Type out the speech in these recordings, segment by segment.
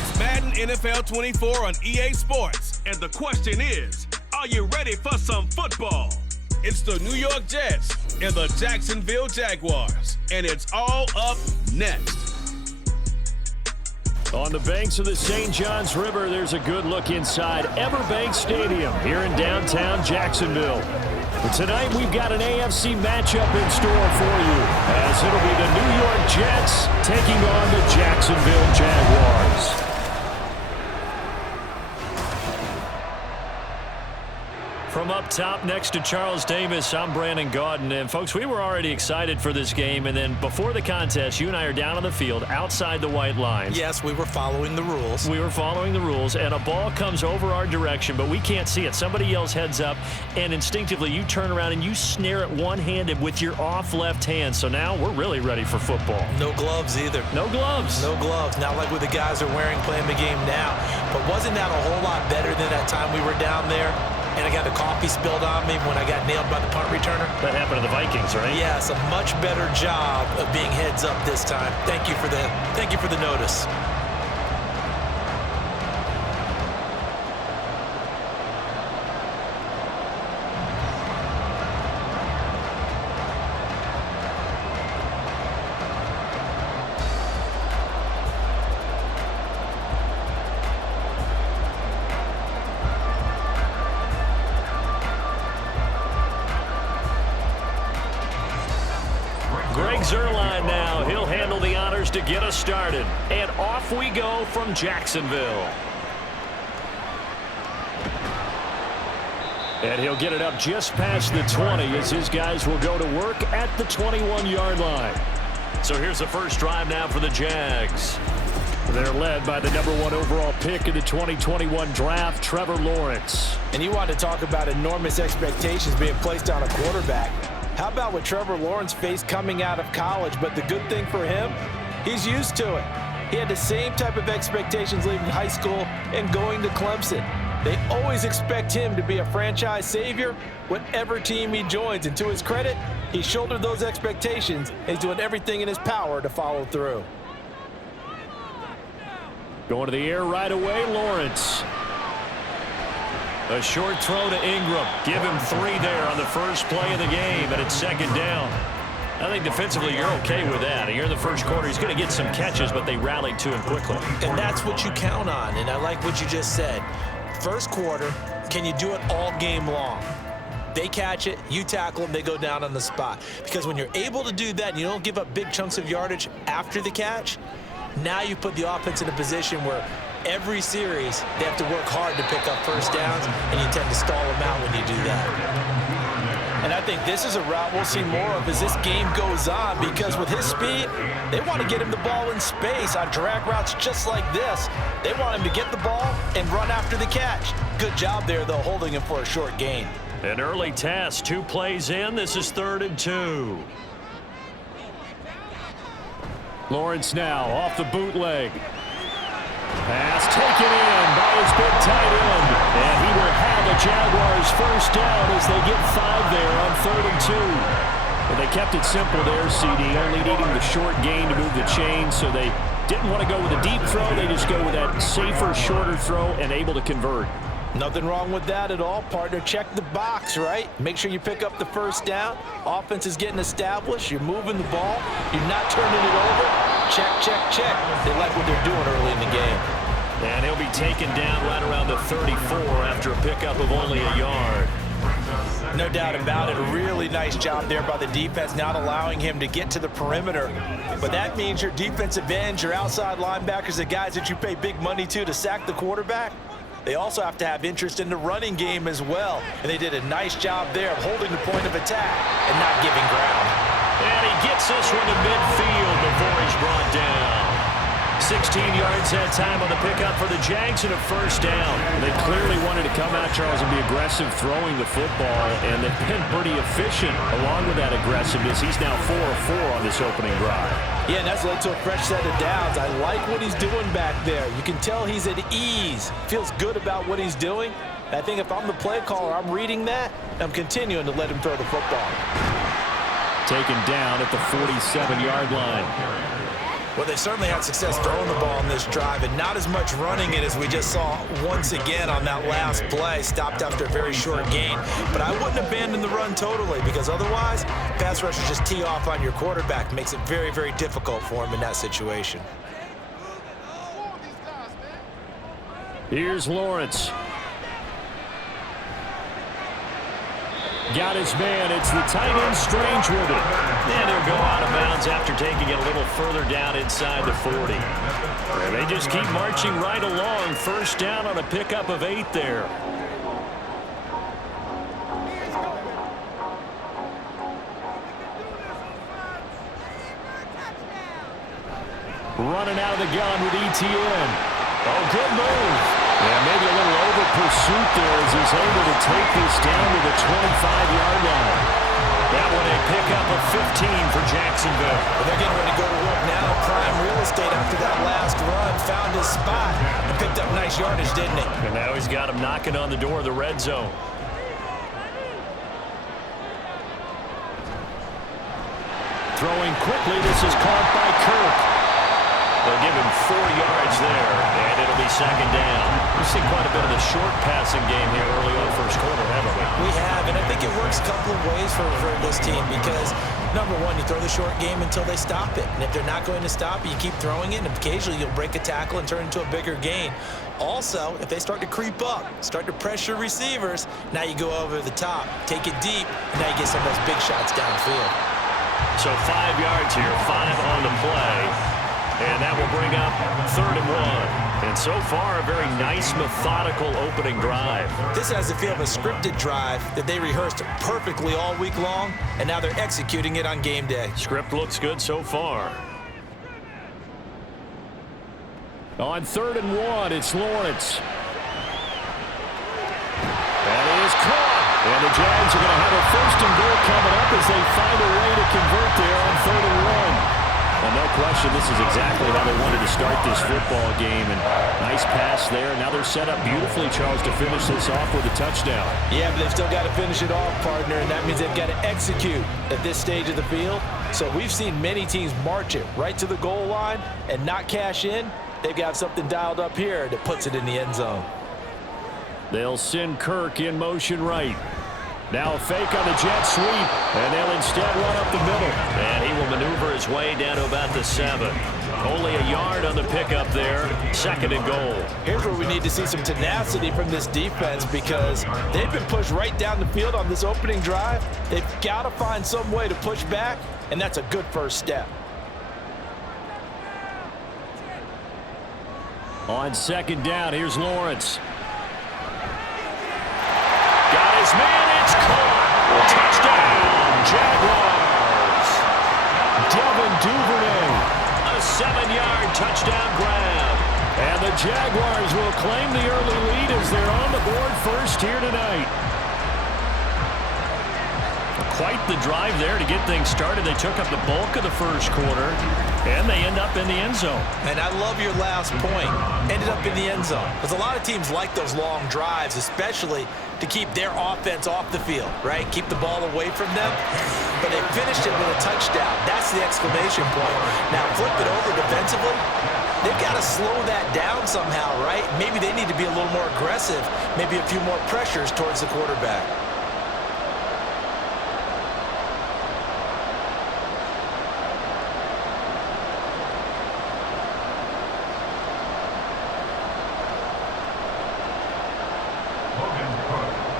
It's Madden NFL 24 on EA Sports. And the question is, are you ready for some football? It's the New York Jets and the Jacksonville Jaguars. And it's all up next. On the banks of the St. Johns River, there's a good look inside Everbank Stadium here in downtown Jacksonville. But tonight we've got an AFC matchup in store for you, as it'll be the New York Jets taking on the Jacksonville Jaguars. From up top next to Charles Davis, I'm Brandon Gaudin. And, folks, we were already excited for this game. And then before the contest, you and I are down on the field outside the white lines. Yes, we were following the rules. We were following the rules, and a ball comes over our direction, but we can't see it. Somebody yells heads up, and instinctively you turn around and you snare it one-handed with your off left hand. So now we're really ready for football. No gloves either. No gloves. No gloves. Not like what the guys are wearing playing the game now. But wasn't that a whole lot better than that time we were down there? And I got the coffee spilled on me when I got nailed by the punt returner. That happened to the Vikings, right? Yes, a much better job of being heads up this time. Thank you for the notice. Zerline now. He'll handle the honors to get us started. And off we go from Jacksonville. And he'll get it up just past the 20 as his guys will go to work at the 21-yard line. So here's the first drive now for the Jags. They're led by the #1 overall pick in the 2021 draft, Trevor Lawrence. And you want to talk about enormous expectations being placed on a quarterback. How about what Trevor Lawrence faced coming out of college? But the good thing for him, he's used to it. He had the same type of expectations leaving high school and going to Clemson. They always expect him to be a franchise savior, whatever team he joins. And to his credit, he shouldered those expectations and he's doing everything in his power to follow through. Going to the air right away, Lawrence. A short throw to Ingram. Give him 3 there on the first play of the game, and it's second down. I think defensively you're okay with that. Here in the first quarter, he's going to get some catches, but they rallied to him quickly. And that's what you count on, and I like what you just said. First quarter, can you do it all game long? They catch it, you tackle them, they go down on the spot. Because when you're able to do that and you don't give up big chunks of yardage after the catch, now you put the offense in a position where every series, they have to work hard to pick up first downs, and you tend to stall them out when you do that. And I think this is a route we'll see more of as this game goes on, because with his speed, they want to get him the ball in space on drag routes just like this. They want him to get the ball and run after the catch. Good job there, though, holding him for a short gain. An early task, 2 plays in. This is 3rd and 2. Lawrence now off the bootleg. Pass taken in by his big tight end. And he will have a Jaguars first down as they get 5 there on 3rd and 2. But they kept it simple there, CD, only needing the short gain to move the chain, so they didn't want to go with a deep throw. They just go with that safer, shorter throw and able to convert. Nothing wrong with that at all, partner. Check the box, right? Make sure you pick up the first down. Offense is getting established. You're moving the ball. You're not turning it over. Check, check, check. They like what they're doing early in the game. And he'll be taken down right around the 34 after a pickup of only a yard. No doubt about it. A really nice job there by the defense, not allowing him to get to the perimeter. But that means your defensive ends, your outside linebackers, the guys that you pay big money to sack the quarterback, they also have to have interest in the running game as well. And they did a nice job there of holding the point of attack and not giving ground. And he gets this one to midfield before he's brought down. 16 yards that time on the pickup for the Jags and a first down. They clearly wanted to come out, Charles, and be aggressive throwing the football, and they've been pretty efficient along with that aggressiveness. He's now 4 of 4 on this opening drive. Yeah, and that's led to a fresh set of downs. I like what he's doing back there. You can tell he's at ease, feels good about what he's doing. I think if I'm the play caller, I'm reading that, and I'm continuing to let him throw the football. Taken down at the 47-yard line. Well, they've certainly had success throwing the ball on this drive and not as much running it as we just saw once again on that last play. Stopped after a very short gain. But I wouldn't abandon the run totally because otherwise, pass rushers just tee off on your quarterback. Makes it very, very difficult for him in that situation. Here's Lawrence. Got his man. It's the tight end Strange with it. And he'll go out of bounds after taking it a little further down inside the 40. And they just keep marching right along. First down on a pickup of 8 there. Running out of the gun with ETN. Oh, good move. Yeah, maybe a little over pursuit there as he's able to take this down to the 25-yard line. That one a pickup of 15 for Jacksonville. Well, they're getting ready to go to work now. Prime real estate after that last run. Found his spot and picked up nice yardage, didn't he? And now he's got him knocking on the door of the red zone. Throwing quickly. This is caught by Kirk. They'll give him 4 yards there, and it'll be second down. We've seen quite a bit of the short passing game here early on first quarter, haven't we? We have, and I think it works a couple of ways for this team because, number one, you throw the short game until they stop it. And if they're not going to stop it, you keep throwing it, and occasionally you'll break a tackle and turn it into a bigger gain. Also, if they start to creep up, start to pressure receivers, now you go over the top, take it deep, and now you get some of those big shots downfield. So 5 yards here, 5 on the play. And that will bring up 3rd and 1. And so far, a very nice, methodical opening drive. This has the feel of a scripted drive that they rehearsed perfectly all week long, and now they're executing it on game day. Script looks good so far. On 3rd and 1, it's Lawrence. That is caught. And the Jags are going to have a 1st and goal coming up as they find a way to convert there on 3rd and 1. Well, no question, this is exactly how they wanted to start this football game. And nice pass there. Now they're set up beautifully, Charles, to finish this off with a touchdown. Yeah, but they've still got to finish it off, partner, and that means they've got to execute at this stage of the field. So we've seen many teams march it right to the goal line and not cash in. They've got something dialed up here that puts it in the end zone. They'll send Kirk in motion right. Now a fake on the jet sweep, and they'll instead run up the middle. And he will maneuver his way down to about the 7. Only a yard on the pickup there. 2nd and goal. Here's where we need to see some tenacity from this defense because they've been pushed right down the field on this opening drive. They've got to find some way to push back, and that's a good first step. On 2nd down, here's Lawrence. Got his man. It's caught. Touchdown, Jaguars. Devin Duvernay. A 7-yard touchdown grab. And the Jaguars will claim the early lead as they're on the board first here tonight. Quite the drive there to get things started. They took up the bulk of the first quarter, and they end up in the end zone. And I love your last point. Ended up in the end zone. Because a lot of teams like those long drives, especially to keep their offense off the field, right? Keep the ball away from them. But they finished it with a touchdown. That's the exclamation point. Now flip it over defensively. They've got to slow that down somehow, right? Maybe they need to be a little more aggressive. Maybe a few more pressures towards the quarterback.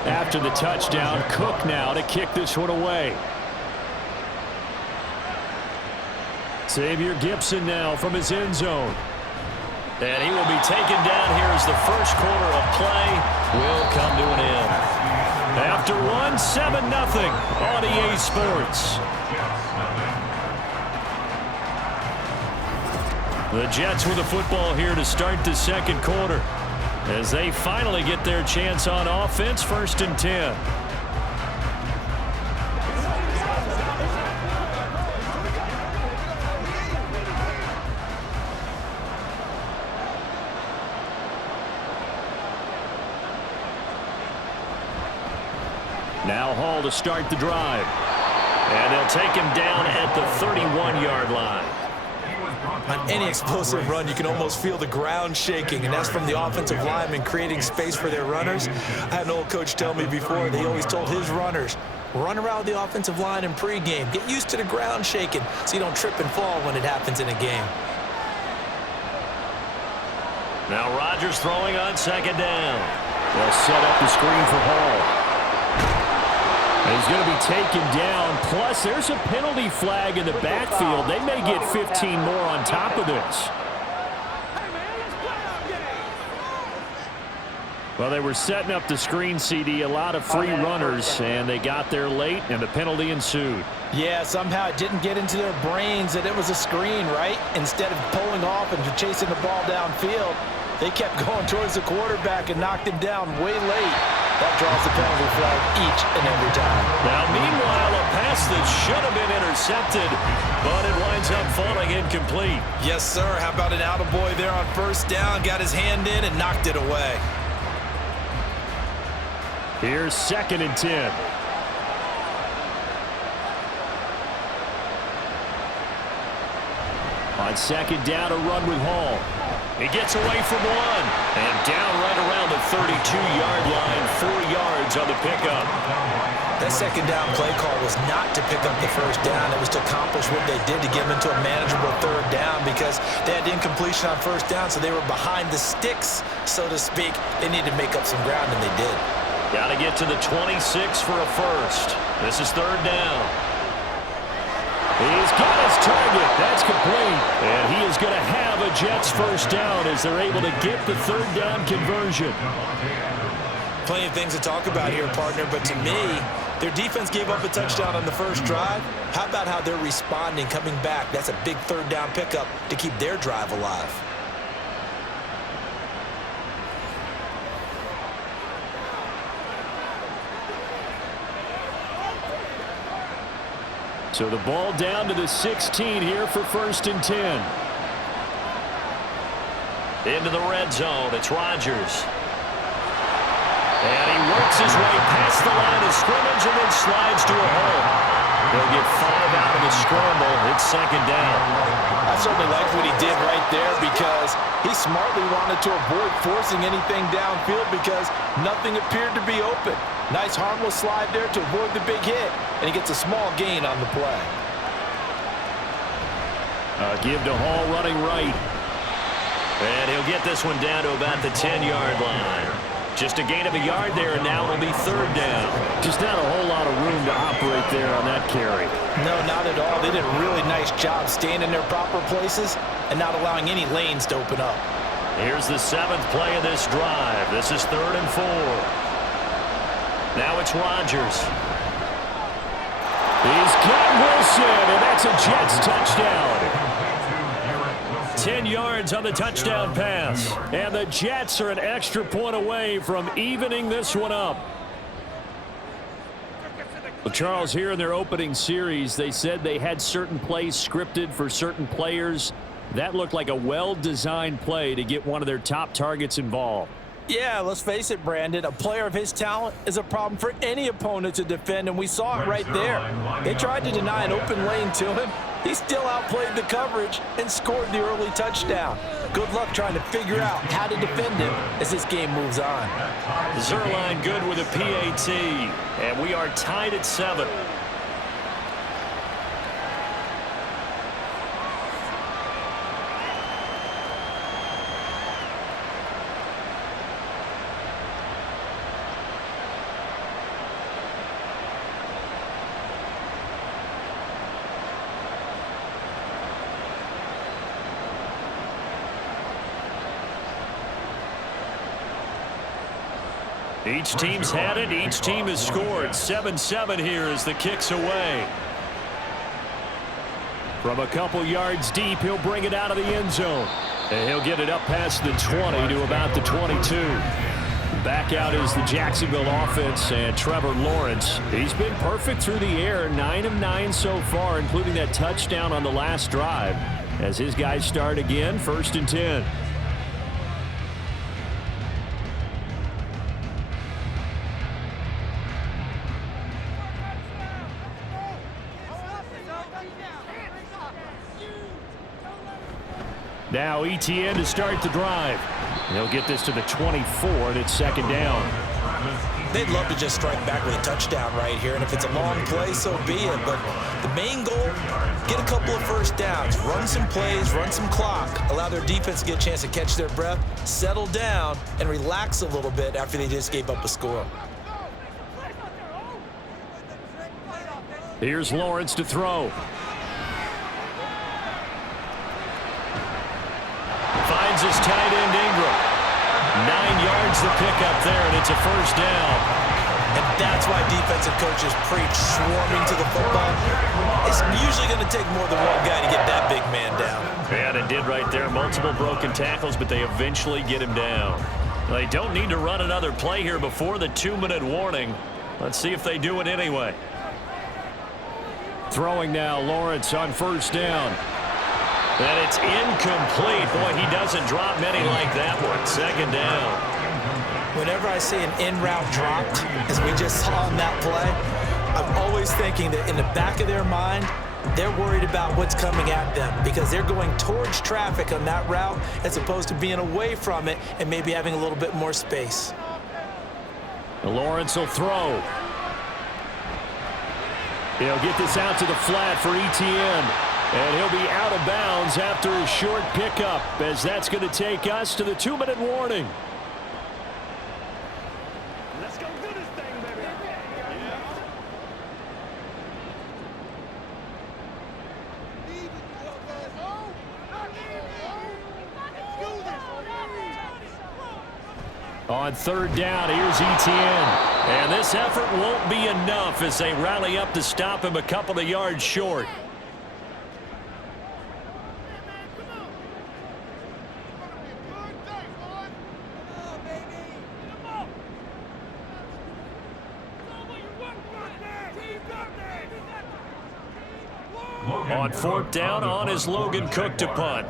After the touchdown, Cook now to kick this one away. Xavier Gipson now from his end zone. And he will be taken down here as the first quarter of play will come to an end. After one, 7-0 on EA Sports. The Jets with the football here to start the second quarter, as they finally get their chance on offense, 1st and 10. Now Hall to start the drive. And they'll take him down at the 31-yard line. On any explosive run, you can almost feel the ground shaking, and that's from the offensive linemen creating space for their runners. I had an old coach tell me before, he always told his runners, run around the offensive line in pregame. Get used to the ground shaking so you don't trip and fall when it happens in a game. Now Rodgers throwing on second down. They'll set up the screen for Hall. He's going to be taken down. Plus, there's a penalty flag in the backfield. They may get 15 more on top of this. Well, they were setting up the screen, CD, a lot of free runners, and they got there late, and the penalty ensued. Yeah, somehow it didn't get into their brains that it was a screen, right? Instead of pulling off and chasing the ball downfield, they kept going towards the quarterback and knocked him down way late. That draws the penalty flag each and every time. Now, meanwhile, a pass that should have been intercepted, but it winds up falling incomplete. Yes, sir. How about an attaboy there on first down? Got his hand in and knocked it away. Here's 2nd and 10. On second down, a run with Hall. He gets away from one, and down right around the 32-yard line, 4 yards on the pickup. That second down play call was not to pick up the first down. It was to accomplish what they did to get them into a manageable third down because they had incompletion on first down, so they were behind the sticks, so to speak. They needed to make up some ground, and they did. Got to get to the 26 for a first. This is third down. He's got his target. That's complete. And he is going to have a Jets first down as they're able to get the third down conversion. Plenty of things to talk about here, partner, but to me, their defense gave up a touchdown on the first drive. How about how they're responding, coming back? That's a big third down pickup to keep their drive alive. So the ball down to the 16 here for 1st and 10. Into the red zone. It's Rodgers. And he works his way past the line of scrimmage and then slides to a hole. They'll get 5 out of the scramble. It's 2nd down. I certainly liked what he did right there because he smartly wanted to avoid forcing anything downfield because nothing appeared to be open. Nice harmless slide there to avoid the big hit, and he gets a small gain on the play. Give to Hall running right. And he'll get this one down to about the 10-yard line. Just a gain of a yard there, and now it'll be third down. Just not a whole lot of room to operate there on that carry. No, not at all. They did a really nice job staying in their proper places and not allowing any lanes to open up. Here's the 7th play of this drive. This is 3rd and 4. Now it's Rodgers. He's got Wilson, and that's a Jets touchdown. 10 yards on the touchdown pass. And the Jets are an extra point away from evening this one up. Well, Charles, here in their opening series, they said they had certain plays scripted for certain players. That looked like a well-designed play to get one of their top targets involved. Yeah, let's face it, Brandon. A player of his talent is a problem for any opponent to defend, and we saw it right there. They tried to deny an open lane to him. He still outplayed the coverage and scored the early touchdown. Good luck trying to figure out how to defend him as this game moves on. Zerline good with a PAT, and we are tied at 7. Each team's had it. Each team has scored. 7-7 here as the kick's away. From a couple yards deep, he'll bring it out of the end zone. And he'll get it up past the 20 to about the 22. Back out is the Jacksonville offense and Trevor Lawrence. He's been perfect through the air, 9 of 9 so far, including that touchdown on the last drive. As his guys start again, 1st and 10. Now ETN to start the drive. He'll get this to the 24, and it's second down. They'd love to just strike back with a touchdown right here, and if it's a long play, so be it. But the main goal, get a couple of first downs, run some plays, run some clock, allow their defense to get a chance to catch their breath, settle down, and relax a little bit after they just gave up a score. Here's Lawrence to throw. Finds his tight end Ingram. 9 yards the pickup there, and it's a first down. And that's why defensive coaches preach swarming to the football. It's usually going to take more than one guy to get that big man down. Yeah, they did right there. Multiple broken tackles, but they eventually get him down. They don't need to run another play here before the 2-minute warning. Let's see if they do it anyway. Throwing now, Lawrence on first down. And it's incomplete. Boy, he doesn't drop many like that one. Second down. Whenever I see an in-route dropped, as we just saw in that play, I'm always thinking that in the back of their mind, they're worried about what's coming at them because they're going towards traffic on that route as opposed to being away from it and maybe having a little bit more space. Lawrence will throw. He'll get this out to the flat for ETN. And he'll be out of bounds after a short pickup, as that's going to take us to the 2-minute warning. Let's go do this thing, baby. On third down, here's ETN. And this effort won't be enough as they rally up to stop him a couple of yards short. On fourth down, on is Logan Cook to punt.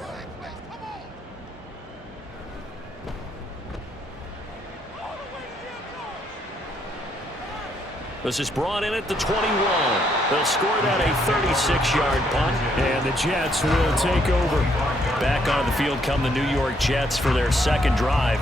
This is brought in at the 21. They'll score that a 36-yard punt. And the Jets will take over. Back on the field come the New York Jets for their second drive.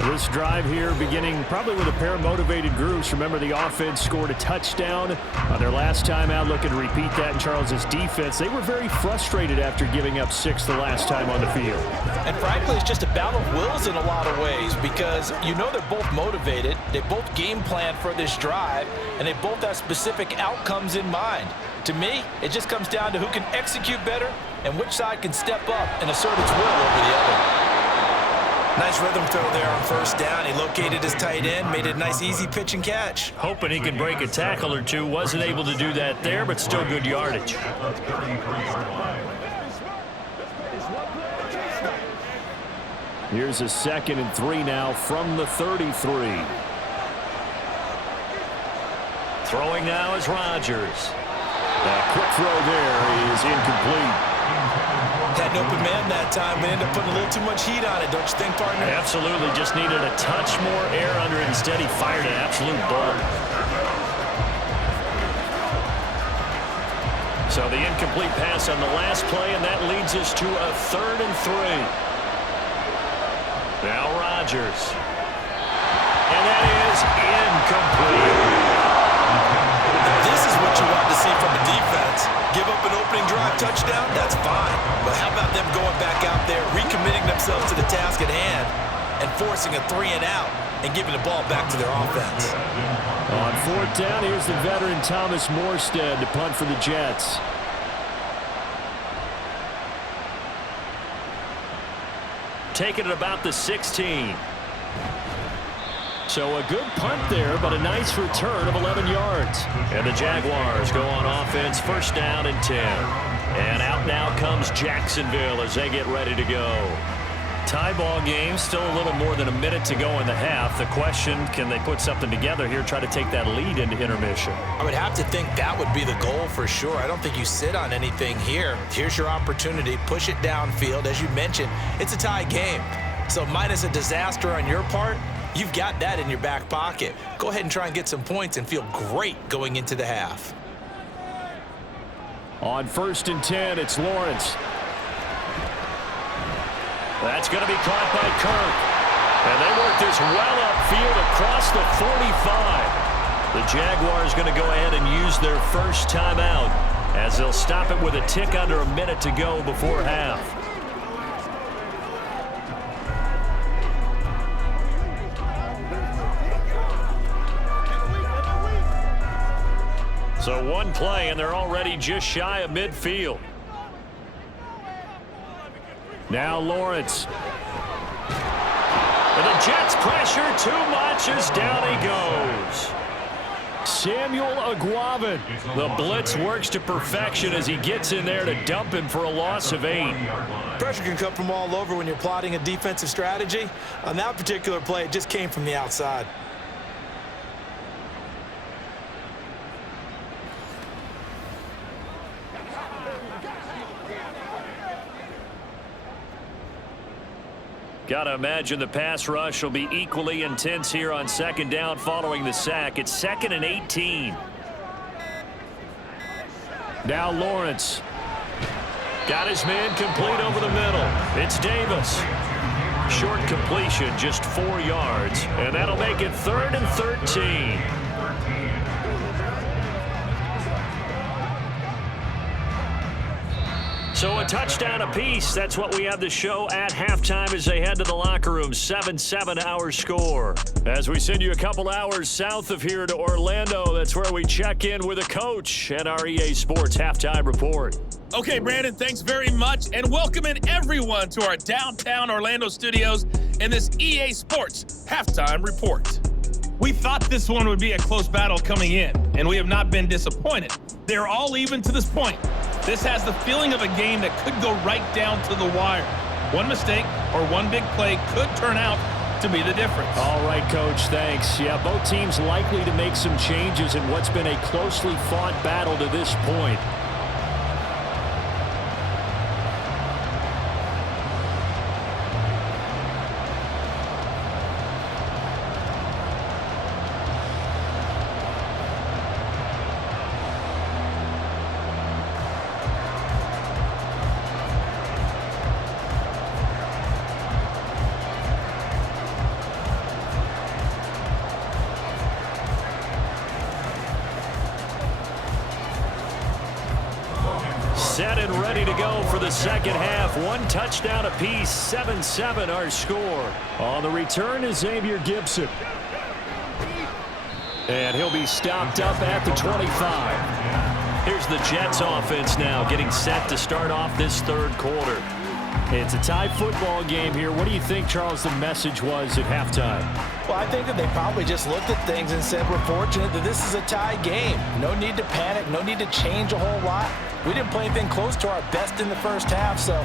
This drive here beginning probably with a pair of motivated groups. Remember, the offense scored a touchdown on their last time out, looking to repeat that in Charles's defense. They were very frustrated after giving up 6 the last time on the field. And frankly, it's just a battle of wills in a lot of ways because you know they're both motivated. They both game plan for this drive, and they both have specific outcomes in mind. To me, it just comes down to who can execute better and which side can step up and assert its will over the other. Nice rhythm throw there on first down. He located his tight end, made it a nice easy pitch and catch. Hoping he could break a tackle or two. Wasn't able to do that there, but still good yardage. Here's a 2nd and 3 now from the 33. Throwing now is Rodgers. A quick throw there is incomplete. Had an open man that time, but ended up putting a little too much heat on it, don't you think, partner? Absolutely. Just needed a touch more air under it. Instead, he fired an absolute bullet. So the incomplete pass on the last play, and that leads us to a 3rd and 3. Now Rodgers. And that is incomplete. This is what you want to see from the defense. Give up an opening drive touchdown, that's fine. But how about them going back out there, recommitting themselves to the task at hand, and forcing a 3-and-out and giving the ball back to their offense? On fourth down, here's the veteran Thomas Morstead to punt for the Jets. Taking it about the 16. So a good punt there, but a nice return of 11 yards. And the Jaguars go on offense, first down and 10. And out now comes Jacksonville as they get ready to go. Tie ball game, still a little more than a minute to go in the half. The question, can they put something together here, try to take that lead into intermission? I would have to think that would be the goal for sure. I don't think you sit on anything here. Here's your opportunity. Push it downfield. As you mentioned, it's a tie game. So minus a disaster on your part, you've got that in your back pocket. Go ahead and try and get some points and feel great going into the half. On 1st and 10, it's Lawrence. That's going to be caught by Kirk. And they work this well upfield across the 45. The Jaguars going to go ahead and use their first timeout as they'll stop it with a tick under a minute to go before half. So one play, and they're already just shy of midfield. Now Lawrence. And the Jets pressure too much as down he goes. Samuel Aguavin. The blitz works to perfection as he gets in there to dump him for a loss of 8. Pressure can come from all over when you're plotting a defensive strategy. On that particular play, it just came from the outside. Got to imagine the pass rush will be equally intense here on second down following the sack. It's 2nd and 18. Now Lawrence. Got his man complete over the middle. It's Davis. Short completion, just 4 yards. And that'll make it 3rd and 13. So a touchdown apiece. That's what we have to show at halftime as they head to the locker room. 7-7 our score. As we send you a couple hours south of here to Orlando, that's where we check in with a coach at our EA Sports Halftime Report. Okay, Brandon, thanks very much. And welcome in everyone to our downtown Orlando studios in this EA Sports Halftime Report. We thought this one would be a close battle coming in, and we have not been disappointed. They're all even to this point. This has the feeling of a game that could go right down to the wire. One mistake or one big play could turn out to be the difference. All right, Coach, thanks. Yeah, both teams likely to make some changes in what's been a closely fought battle to this point. Set and ready to go for the second half. One touchdown apiece, 7-7 our score. On the return is Xavier Gibson. And he'll be stopped up at the 25. Here's the Jets offense now getting set to start off this third quarter. It's a tie football game here. What do you think, Charles, the message was at halftime? Well, I think that they probably just looked at things and said, we're fortunate that this is a tie game. No need to panic, no need to change a whole lot. We didn't play anything close to our best in the first half, so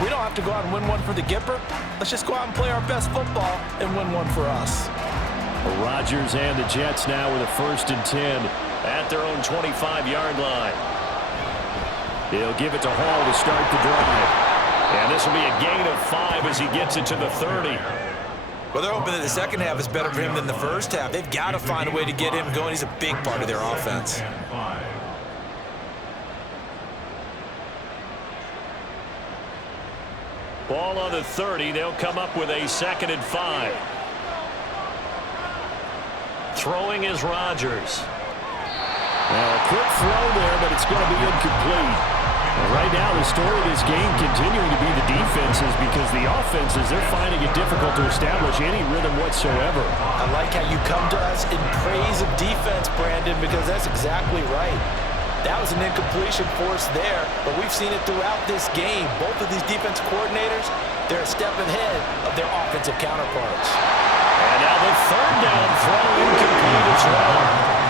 we don't have to go out and win one for the Gipper. Let's just go out and play our best football and win one for us. Rodgers and the Jets now with a 1st and 10 at their own 25-yard line. He'll give it to Hall to start the drive. And this will be a gain of 5 as he gets it to the 30. Well, they're hoping that the second half is better for him than the first half. They've got to find a way to get him going. He's a big part of their offense. Ball on the 30. They'll come up with a 2nd and 5. Throwing is Rodgers. Well, a quick throw there, but it's going to be incomplete. Right now, the story of this game continuing to be the defenses because the offenses, they're finding it difficult to establish any rhythm whatsoever. I like how you come to us in praise of defense, Brandon, because that's exactly right. That was an incompletion force there, but we've seen it throughout this game. Both of these defense coordinators, they're a step ahead of their offensive counterparts. And now the 3rd down throw incomplete as well.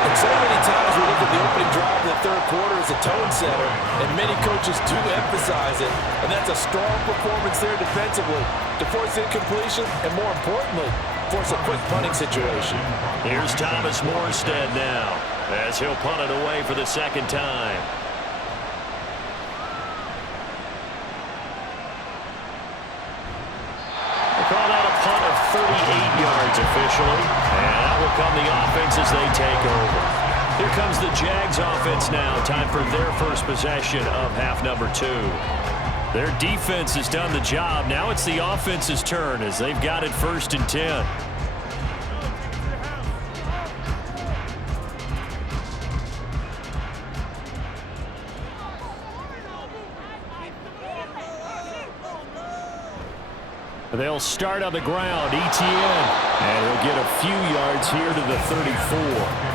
And so many times we look at the opening drive of the third quarter as a tone setter, and many coaches do emphasize it, and that's a strong performance there defensively to force incompletion and, more importantly, force a quick punting situation. Here's Thomas Morstead now as he'll punt it away for the 2nd time. They call that a punt of 38 yards officially, and that will come the offense as they take over. Here comes the Jags offense now. Time for their first possession of half number 2. Their defense has done the job. Now it's the offense's turn as they've got it 1st and 10. They'll start on the ground. ETN. And he'll get a few yards here to the 34.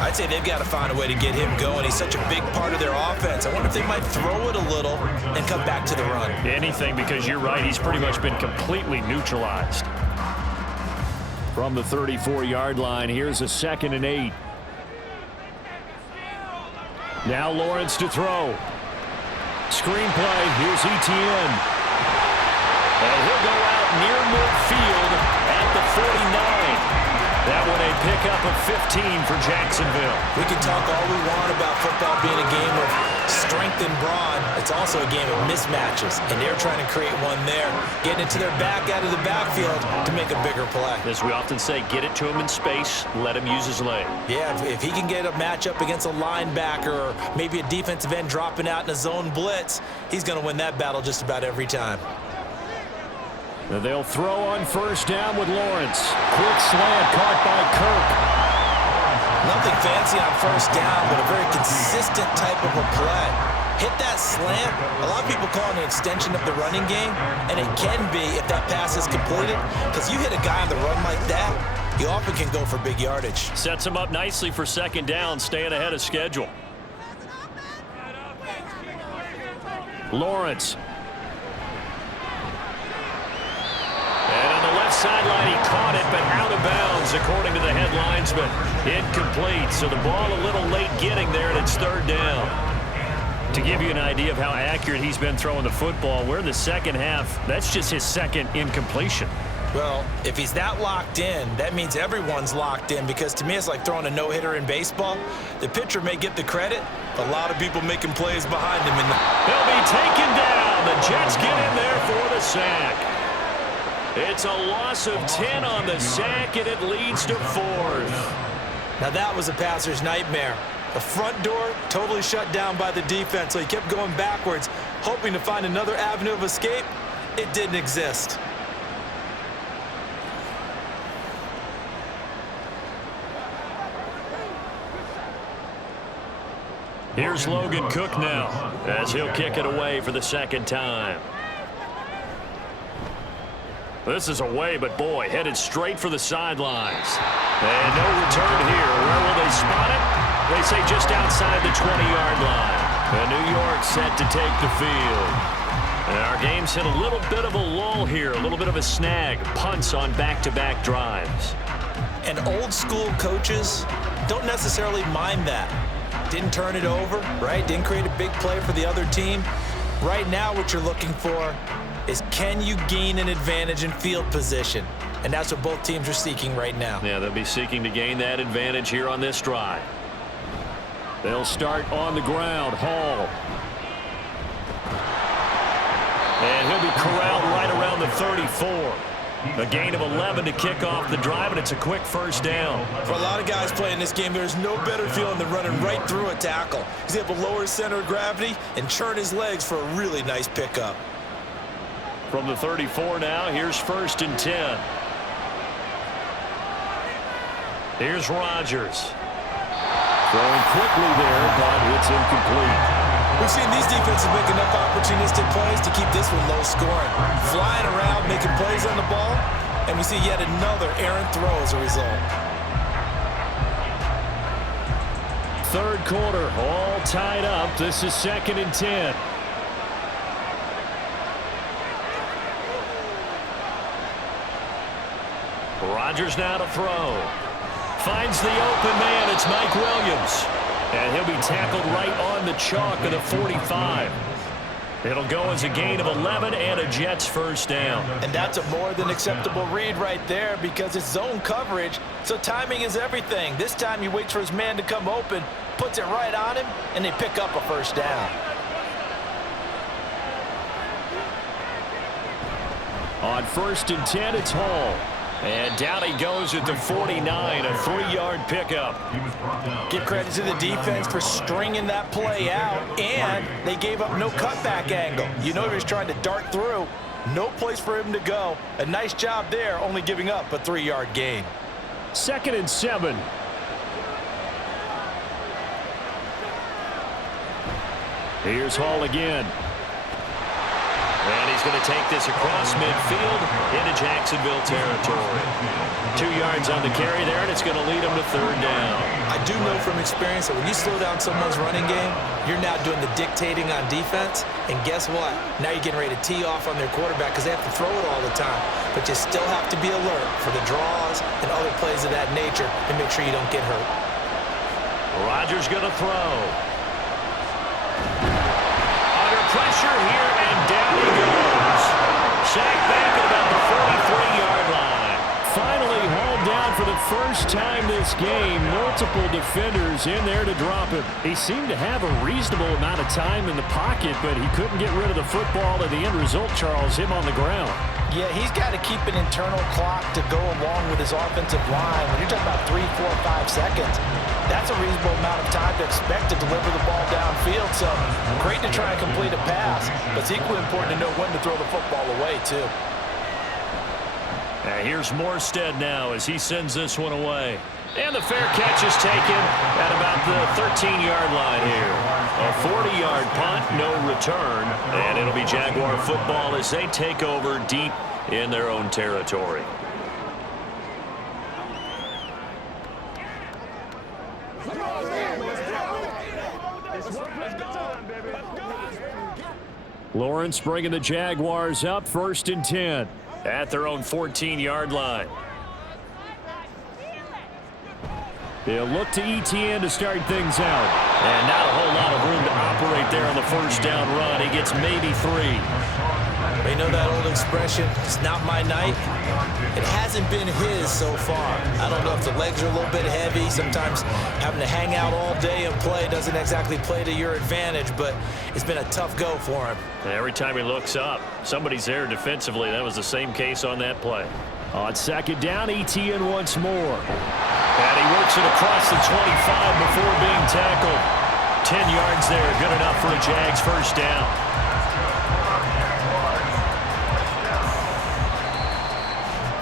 I'd say they've got to find a way to get him going. He's such a big part of their offense. I wonder if they might throw it a little and come back to the run. Anything, because you're right. He's pretty much been completely neutralized. From the 34-yard line, here's a 2nd and 8. Now Lawrence to throw. Screenplay. Here's ETN. And he'll go out near midfield at the 49. That one a pickup of 15 for Jacksonville. We can talk all we want about football being a game of strength and brawn. It's also a game of mismatches, and they're trying to create one there, getting it to their back out of the backfield to make a bigger play. As we often say, get it to him in space, let him use his leg. Yeah, if he can get a matchup against a linebacker or maybe a defensive end dropping out in a zone blitz, he's going to win that battle just about every time. They'll throw on 1st down with Lawrence. Quick slant caught by Kirk. Nothing fancy on 1st down, but a very consistent type of a play. Hit that slant. A lot of people call it an extension of the running game, and it can be if that pass is completed, because you hit a guy on the run like that, you often can go for big yardage. Sets him up nicely for 2nd down, staying ahead of schedule. Lawrence. And on the left sideline, he caught it, but out of bounds, according to the head linesman. Incomplete, so the ball a little late getting there, and it's 3rd down. To give you an idea of how accurate he's been throwing the football, we're in the 2nd half. That's just his 2nd incompletion. Well, if he's that locked in, that means everyone's locked in, because to me it's like throwing a no-hitter in baseball. The pitcher may get the credit, but a lot of people making plays behind him. He'll be taken down. The Jets get in there for the sack. It's a loss of 10 on the sack, and it leads to 4th. Now that was a passer's nightmare. The front door totally shut down by the defense, so he kept going backwards, hoping to find another avenue of escape. It didn't exist. Here's Logan Cook now, as he'll kick it away for the 2nd time. This is away, but boy, headed straight for the sidelines. And no return here. Where will they spot it? They say just outside the 20-yard line. And New York set to take the field. And our game's hit a little bit of a lull here, a little bit of a snag. Punts on back-to-back drives. And old school coaches don't necessarily mind that. Didn't turn it over, right? Didn't create a big play for the other team. Right now what you're looking for is, can you gain an advantage in field position? And that's what both teams are seeking right now. Yeah, they'll be seeking to gain that advantage here on this drive. They'll start on the ground. Hall. And he'll be corralled right around the 34. A gain of 11 to kick off the drive, and it's a quick 1st down. For a lot of guys playing this game, there's no better feeling than running right through a tackle. He's able to lower his center of gravity and churn his legs for a really nice pickup. From the 34 now, here's 1st and 10. Here's Rodgers. Throwing quickly there, but it's incomplete. We've seen these defenses make enough opportunistic plays to keep this one low scoring. Flying around, making plays on the ball, and we see yet another errant throw as a result. 3rd quarter, all tied up. This is 2nd and 10. Rodgers now to throw. Finds the open man. It's Mike Williams. And he'll be tackled right on the chalk of the 45. It'll go as a gain of 11 and a Jets 1st down. And that's a more than acceptable read right there, because it's zone coverage, so timing is everything. This time he waits for his man to come open, puts it right on him, and they pick up a 1st down. On 1st and 10, it's Hall. And down he goes at the 49, a 3-yard pickup. Give credit to the defense for stringing that play out, and they gave up no cutback angle. You know he was trying to dart through. No place for him to go. A nice job there, only giving up a 3-yard gain. 2nd and 7. Here's Hall again. And he's going to take this across midfield into Jacksonville territory. 2 yards on the carry there, and it's going to lead him to 3rd down. I do know from experience that when you slow down someone's running game, you're now doing the dictating on defense. And guess what? Now you're getting ready to tee off on their quarterback because they have to throw it all the time. But you still have to be alert for the draws and other plays of that nature and make sure you don't get hurt. Rodgers going to throw. Under pressure here, and down he goes. Sacked back at about the 43-yard line. Finally hauled down for the first time this game. Multiple defenders in there to drop him. He seemed to have a reasonable amount of time in the pocket, but he couldn't get rid of the football, and the end result, Charles, him on the ground. Yeah, he's got to keep an internal clock to go along with his offensive line. When you're talking about 3, 4, 5 seconds, that's a reasonable amount of time to expect to deliver the ball downfield. So great to try and complete a pass, but it's equally important to know when to throw the football away, too. Here's Morstead now as he sends this one away. And the fair catch is taken at about the 13-yard line here. A 40-yard punt, no return, and it'll be Jaguar football as they take over deep in their own territory. Lawrence bringing the Jaguars up, 1st and 10 at their own 14-yard line. They'll look to ETN to start things out. And not a whole lot of room to operate there on the 1st down run. He gets maybe 3. You know that old expression, it's not my night? It hasn't been his so far. I don't know if the legs are a little bit heavy. Sometimes having to hang out all day and play doesn't exactly play to your advantage, but it's been a tough go for him. And every time he looks up, somebody's there defensively. That was the same case on that play. On 2nd down, ETN once more. And he works it across the 25 before being tackled. 10 yards there, good enough for a Jags 1st down.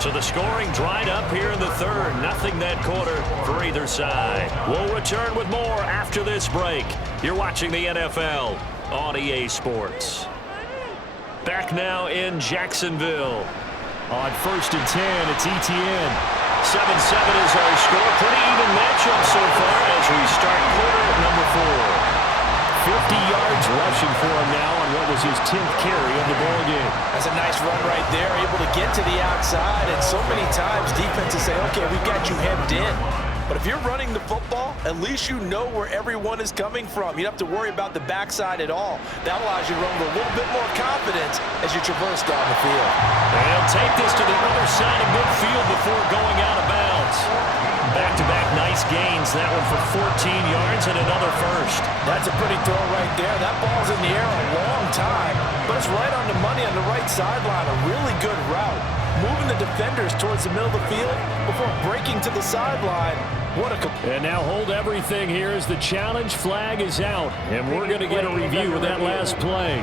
So the scoring dried up here in the 3rd. Nothing that quarter for either side. We'll return with more after this break. You're watching the NFL on EA Sports. Back now in Jacksonville. On 1st and 10, it's ETN. 7-7 is our score. Pretty even matchup so far as we start quarter number 4. 50 yards rushing for him now on what was his 10th carry of the ball game. That's a nice run right there, able to get to the outside. And so many times defenses say, okay, we've got you hemmed in. But if you're running the football, at least you know where everyone is coming from. You don't have to worry about the backside at all. That allows you to run with a little bit more confidence as you traverse down the field. They'll take this to the other side of midfield before going out of bounds. Back-to-back nice gains. That one for 14 yards and another 1st. That's a pretty throw right there. That ball's in the air a long time, but it's right on the money on the right sideline. A really good route. Moving the defenders towards the middle of the field before breaking to the sideline. What a... And now hold everything here as the challenge flag is out. And we're going to get a review of that last play.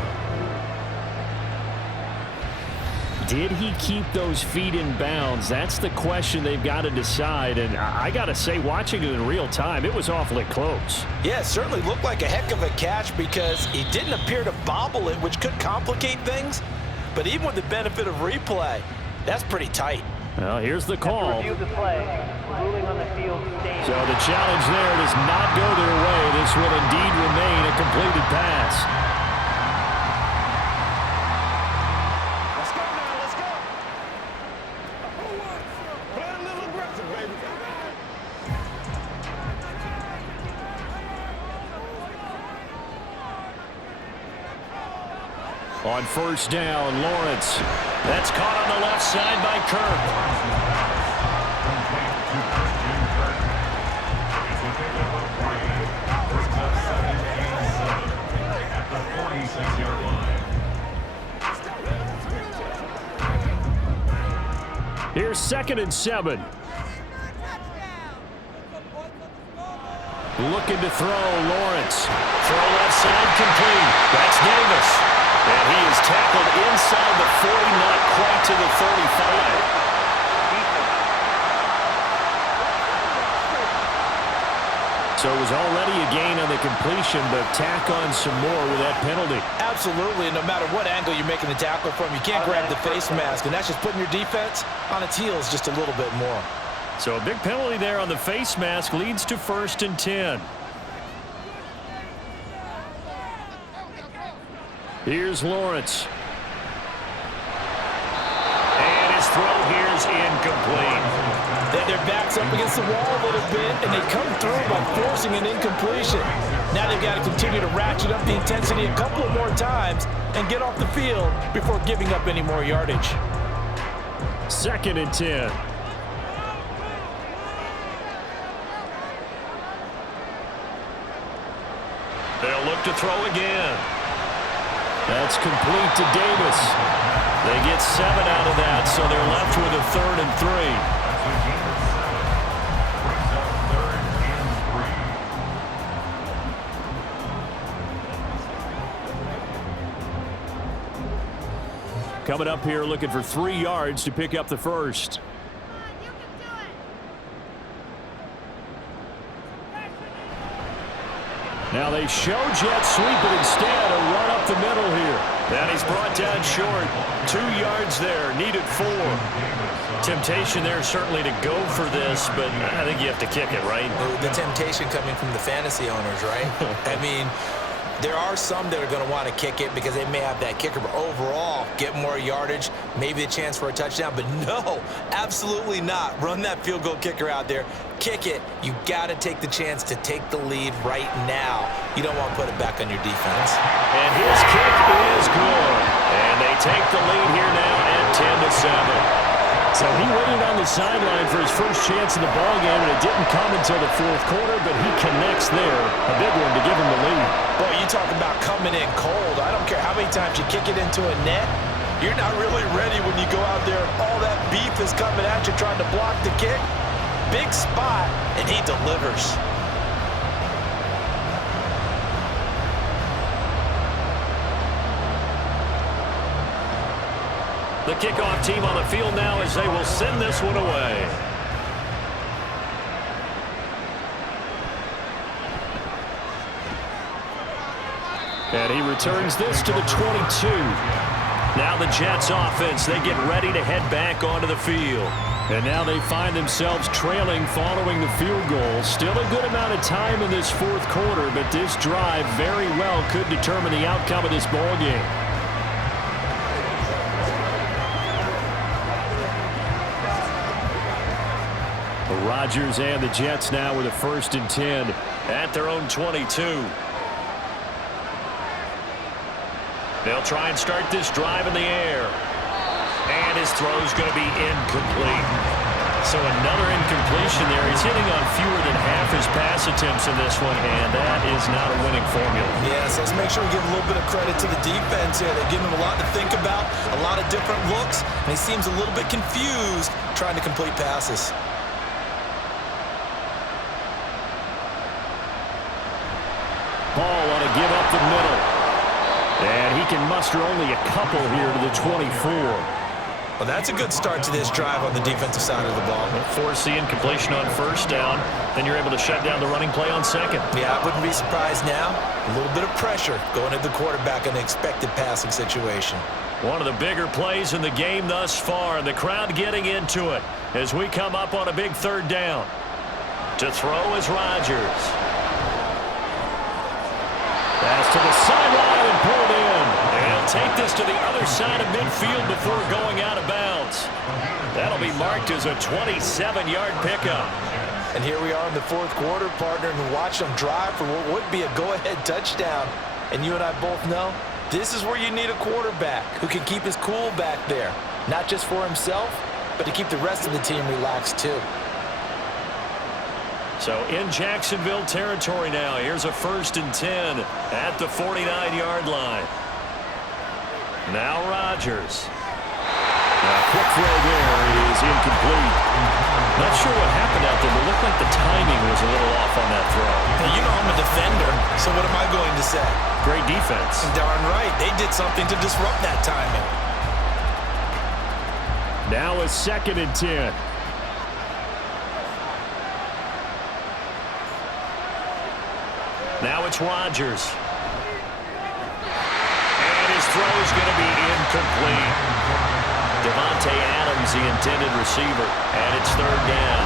Did he keep those feet in bounds? That's the question they've got to decide. And I got to say, watching it in real time, it was awfully close. Yeah, it certainly looked like a heck of a catch because he didn't appear to bobble it, which could complicate things. But even with the benefit of replay, that's pretty tight. Well, here's the call. Review the play. Ruling on the field stands. So the challenge there does not go their way. This will indeed remain a completed pass. Let's go now, let's go. Play a little aggressive, baby. On 1st down, Lawrence. That's caught on the left side by Kirk. Here's 2nd and 7. Looking to throw, Lawrence. Throw left side, complete. That's Davis. And he is tackled inside the 40, not quite to the 35. So it was already a gain on the completion, but tack on some more with that penalty. Absolutely, no matter what angle you're making the tackle from, you can't grab the face mask, and that's just putting your defense on its heels just a little bit more. So a big penalty there on the face mask leads to 1st and 10. Here's Lawrence. And his throw here is incomplete. Their backs up against the wall a little bit, and they come through by forcing an incompletion. Now they've got to continue to ratchet up the intensity a couple of more times and get off the field before giving up any more yardage. 2nd and 10. They'll look to throw again. That's complete to Davis. They get 7 out of that, so they're left with a 3rd and 3. Coming up here looking for 3 yards to pick up the first. Now they show jet sweep, but instead a run up the middle here. And he's brought down short. 2 yards there, needed 4. Temptation there certainly to go for this, but I think you have to kick it, right? The temptation coming from the fantasy owners, right? I mean, there are some that are going to want to kick it because they may have that kicker, but overall, get more yardage, maybe a chance for a touchdown. But no, absolutely not. Run that field goal kicker out there. Kick it. You got to take the chance to take the lead right now. You don't want to put it back on your defense. And his kick is good. And they take the lead here now at 10-7. So he waited on the sideline for his first chance in the ballgame, and it didn't come until the 4th quarter, but he connects there. A big one to give him the lead. Boy, you talk about coming in cold. I don't care how many times you kick it into a net. You're not really ready when you go out there and all that beef is coming at you trying to block the kick. Big spot, and he delivers. The kickoff team on the field now as they will send this one away. And he returns this to the 22. Now the Jets offense, they get ready to head back onto the field. And now they find themselves trailing following the field goal. Still a good amount of time in this 4th quarter, but this drive very well could determine the outcome of this ball game. Rodgers and the Jets now with a 1st and 10 at their own 22. They'll try and start this drive in the air. And his throw is going to be incomplete. So another incompletion there. He's hitting on fewer than half his pass attempts in this one, and that is not a winning formula. Yes, let's make sure we give a little bit of credit to the defense here. They give him a lot to think about, a lot of different looks, and he seems a little bit confused trying to complete passes. Paul want to give up the middle. And he can muster only a couple here to the 24. Well, that's a good start to this drive on the defensive side of the ball. Force the incompletion on 1st down. Then you're able to shut down the running play on 2nd. Yeah, I wouldn't be surprised now. A little bit of pressure going at the quarterback in the expected passing situation. One of the bigger plays in the game thus far. The crowd getting into it as we come up on a big 3rd down. To throw is Rodgers. Pass to the sideline and pulled in. And he'll take this to the other side of midfield before going out of bounds. That'll be marked as a 27-yard pickup. And here we are in the 4th quarter, partner, and watch them drive for what would be a go-ahead touchdown. And you and I both know this is where you need a quarterback who can keep his cool back there. Not just for himself, but to keep the rest of the team relaxed too. So in Jacksonville territory now. Here's a 1st and 10 at the 49-yard line. Now Rodgers. Quick throw there is incomplete. Not sure what happened out there, but it looked like the timing was a little off on that throw. Well, you know I'm a defender, so what am I going to say? Great defense. Darn right. They did something to disrupt that timing. Now a 2nd and 10. Now it's Rodgers. And his throw is going to be incomplete. Devontae Adams, the intended receiver, and it's 3rd down.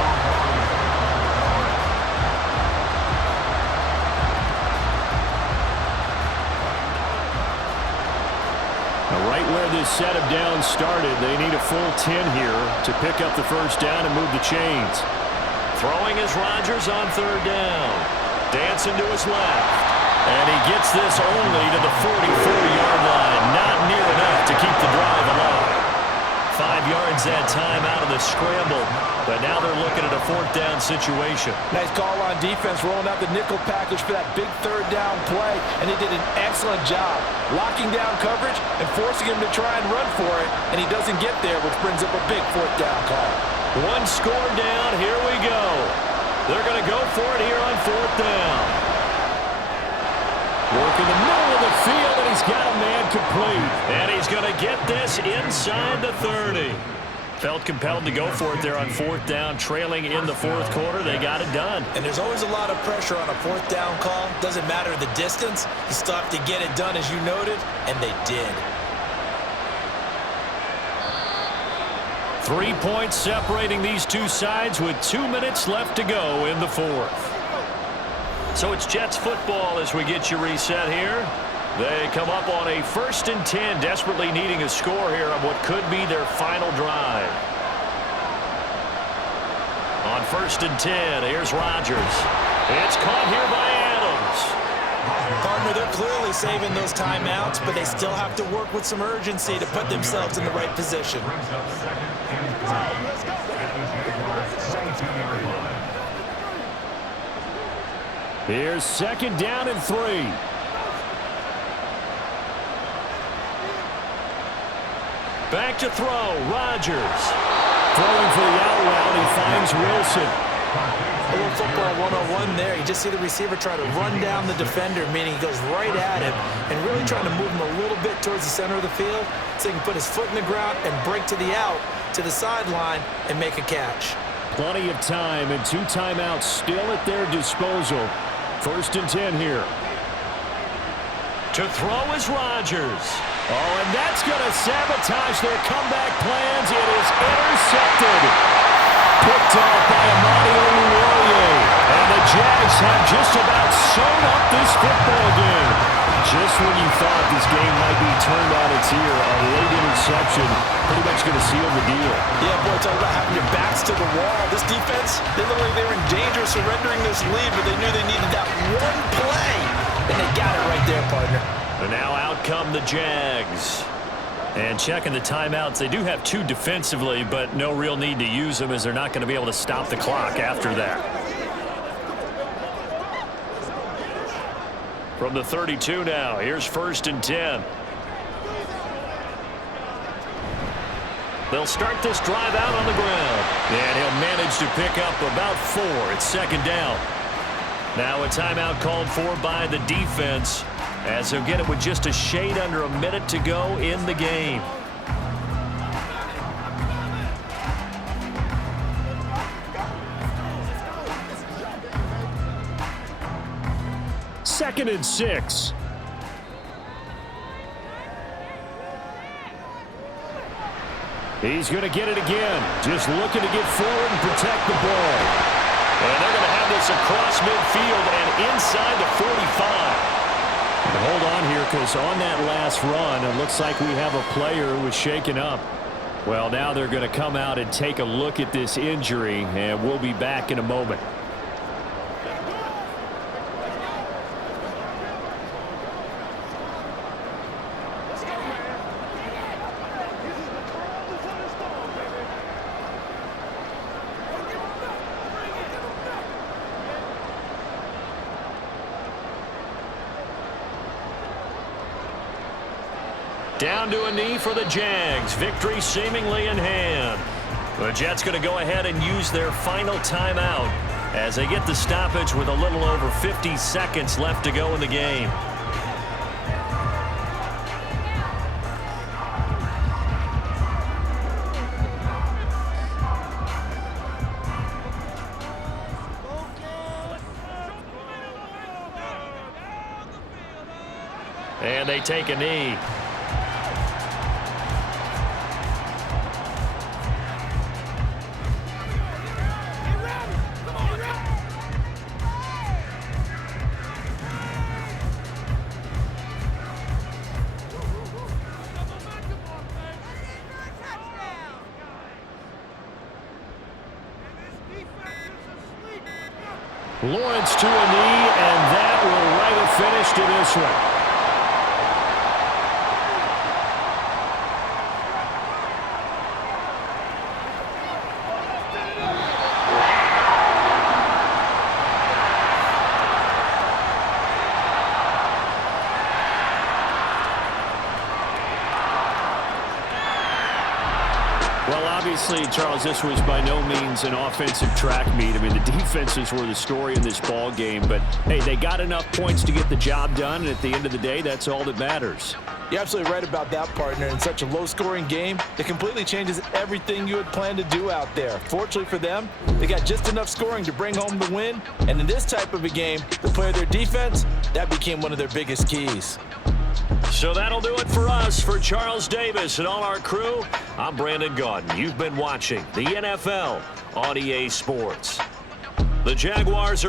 Now right where this set of downs started, they need a full 10 here to pick up the 1st down and move the chains. Throwing is Rodgers on 3rd down. Dancing to his left. And he gets this only to the 44-yard line. Not near enough to keep the drive alive. 5 yards that time out of the scramble. But now they're looking at a 4th down situation. Nice call on defense, rolling out the nickel package for that big 3rd down play. And he did an excellent job locking down coverage and forcing him to try and run for it. And he doesn't get there, which brings up a big 4th down call. 1 score down. Here we go. They're going to go for it here on 4th down. Work in the middle of the field, and he's got a man complete. And he's going to get this inside the 30. Felt compelled to go for it there on 4th down, trailing in the 4th quarter. They got it done. And there's always a lot of pressure on a 4th down call. Doesn't matter the distance. You still have to get it done, as you noted, and they did. 3 points separating these two sides with 2 minutes left to go in the 4th. So it's Jets football as we get you reset here. They come up on a 1st and 10, desperately needing a score here on what could be their final drive. On 1st and 10, here's Rodgers. It's caught here by Adams. Partner, they're clearly saving those timeouts, but they still have to work with some urgency to put themselves in the right position. Here's 2nd down and 3. Back to throw, Rodgers. Throwing for the out route, he finds Wilson. A little football 101 there. You just see the receiver try to run down the defender, meaning he goes right at him and really trying to move him a little bit towards the center of the field so he can put his foot in the ground and break to the out, to the sideline, and make a catch. Plenty of time and 2 timeouts still at their disposal. 1st and 10 here. To throw is Rodgers. Oh, and that's going to sabotage their comeback plans. It is intercepted. Picked off by Amani Oruwariye. And the Jags have just about sewn up this football game. Just when you thought this game might be turned on its ear, a late interception pretty much going to seal the deal. Yeah, boy, talk about having your backs to the wall. This defense, they look like they were in danger of surrendering this lead, but they knew they needed that one play, and they got it right there, partner. And now out come the Jags. And checking the timeouts, they do have 2 defensively, but no real need to use them as they're not going to be able to stop the clock after that. From the 32 now, here's 1st and 10. They'll start this drive out on the ground. And he'll manage to pick up about 4. It's 2nd down. Now a timeout called for by the defense, as he'll get it with just a shade under a minute to go in the game. Second and 6. He's going to get it again. Just looking to get forward and protect the ball. And they're going to have this across midfield and inside the 45. But hold on here, because on that last run, it looks like we have a player who was shaken up. Well, now they're going to come out and take a look at this injury, and we'll be back in a moment. Down to a knee for the Jags. Victory seemingly in hand. The Jets going to go ahead and use their final timeout as they get the stoppage with a little over 50 seconds left to go in the game. And they take a knee. Lawrence to a knee, and that will write a finish to this one. Well, obviously, Charles, this was by no means an offensive track meet. I mean, the defenses were the story in this ball game. But, hey, they got enough points to get the job done. And at the end of the day, that's all that matters. You're absolutely right about that, partner. In such a low-scoring game, it completely changes everything you had planned to do out there. Fortunately for them, they got just enough scoring to bring home the win. And in this type of a game, to play their defense, that became one of their biggest keys. So that'll do it for us. For Charles Davis and all our crew, I'm Brandon Gaudin. You've been watching the NFL on EA Sports. The Jaguars are